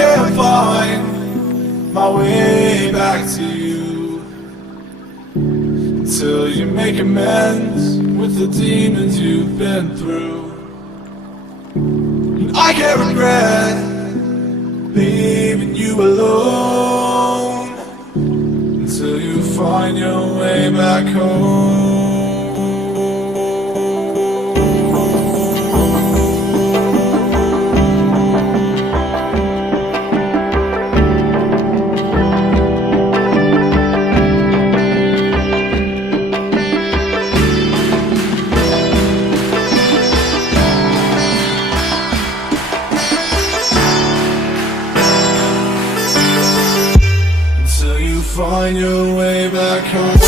can't find my way back to you until you make amends with the demons you've been through. And I can't regret leaving you alone until you find your way back home. Find your way back home.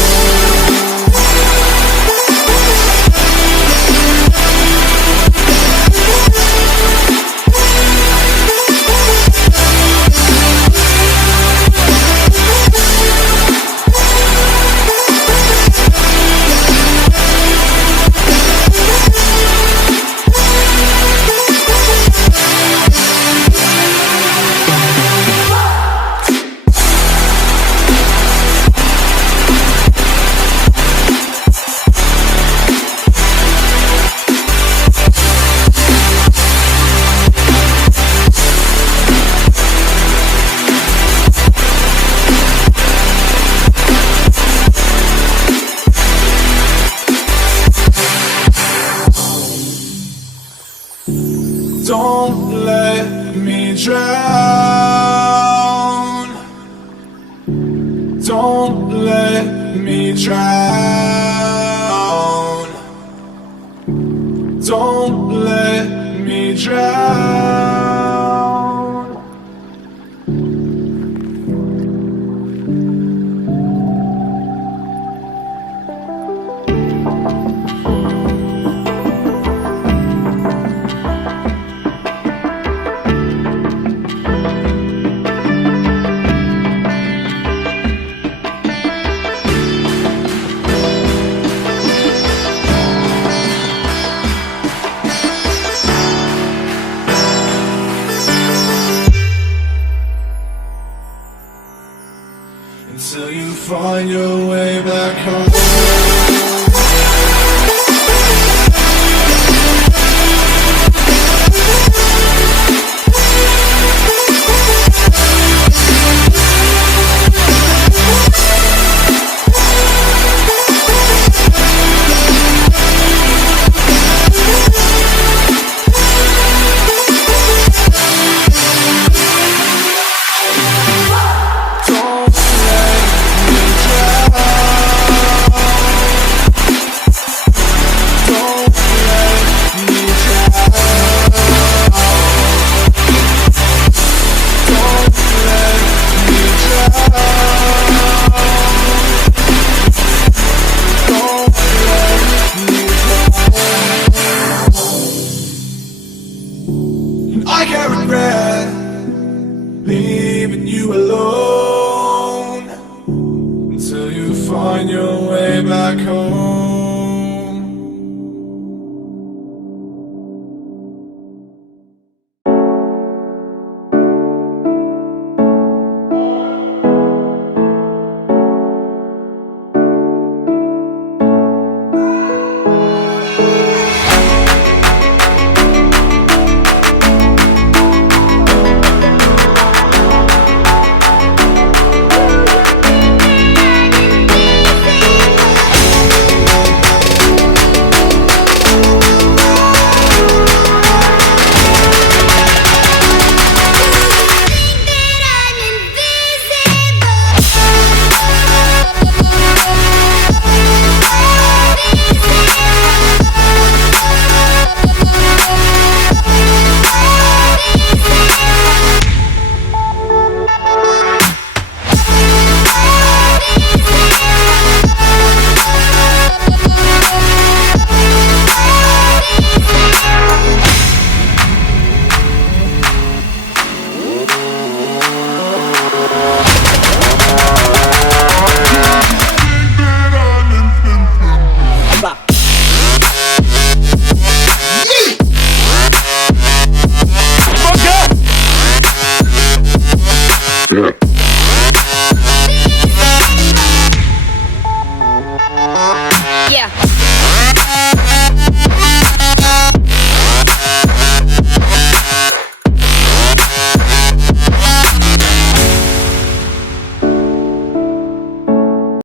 Don't let me drown. Don't let me drown. Don't let me drown. Until you find your way back home. I can't regret leaving you alone until you find your way back home.